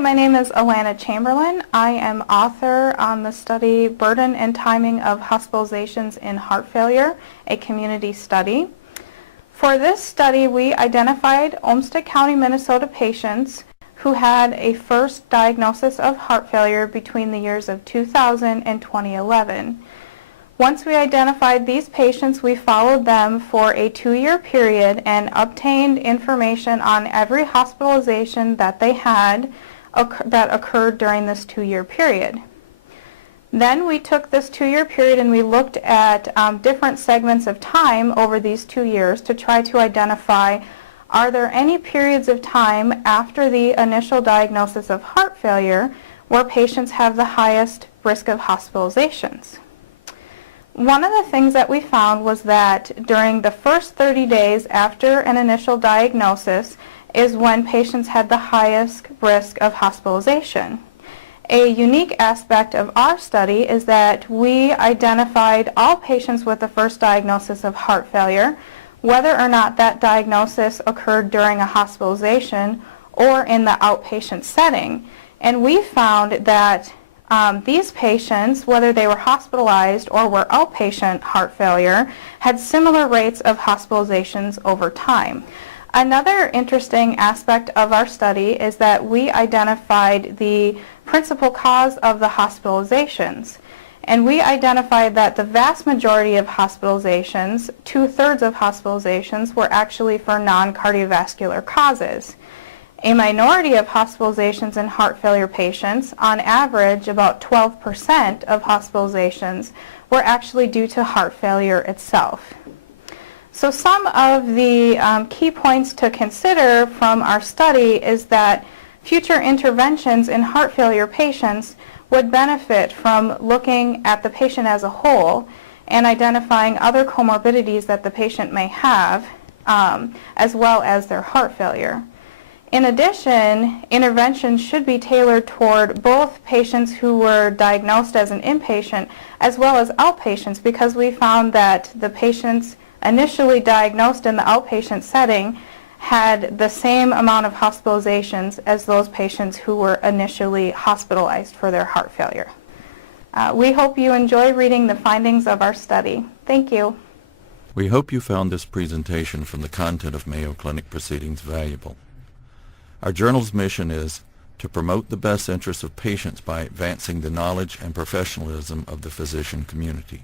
my name is Alanna Chamberlain. I am author on the study Burden and Timing of Hospitalizations in Heart Failure, a community study. For this study, we identified Olmsted County, Minnesota patients who had a first diagnosis of heart failure between the years of 2000 and 2011. Once we identified these patients, we followed them for a 2-year period and obtained information on every hospitalization that they had that occurred during this 2-year period. Then we took this 2-year period and we looked at different segments of time over these 2 years to try to identify, are there any periods of time after the initial diagnosis of heart failure where patients have the highest risk of hospitalizations? One of the things that we found was that during the first 30 days after an initial diagnosis is when patients had the highest risk of hospitalization. A unique aspect of our study is that we identified all patients with the first diagnosis of heart failure, whether or not that diagnosis occurred during a hospitalization or in the outpatient setting. And we found that these patients, whether they were hospitalized or were outpatient heart failure, had similar rates of hospitalizations over time. Another interesting aspect of our study is that we identified the principal cause of the hospitalizations. And we identified that the vast majority of hospitalizations, 2/3 of hospitalizations, were actually for non-cardiovascular causes. A minority of hospitalizations in heart failure patients, on average about 12% of hospitalizations, were actually due to heart failure itself. So some of the key points to consider from our study is that future interventions in heart failure patients would benefit from looking at the patient as a whole and identifying other comorbidities that the patient may have, as well as their heart failure. In addition, interventions should be tailored toward both patients who were diagnosed as an inpatient as well as outpatients, because we found that the patients initially diagnosed in the outpatient setting had the same amount of hospitalizations as those patients who were initially hospitalized for their heart failure. We hope you enjoy reading the findings of our study. Thank you. We hope you found this presentation from the content of Mayo Clinic Proceedings valuable. Our journal's mission is to promote the best interests of patients by advancing the knowledge and professionalism of the physician community.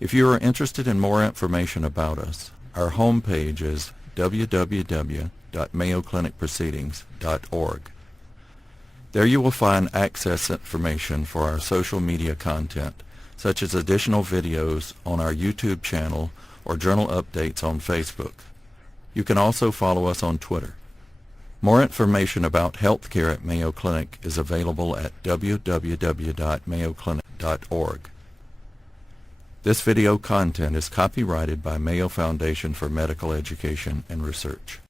If you are interested in more information about us, our homepage is www.mayoclinicproceedings.org. There you will find access information for our social media content, such as additional videos on our YouTube channel or journal updates on Facebook. You can also follow us on Twitter. More information about healthcare at Mayo Clinic is available at www.mayoclinic.org. This video content is copyrighted by Mayo Foundation for Medical Education and Research.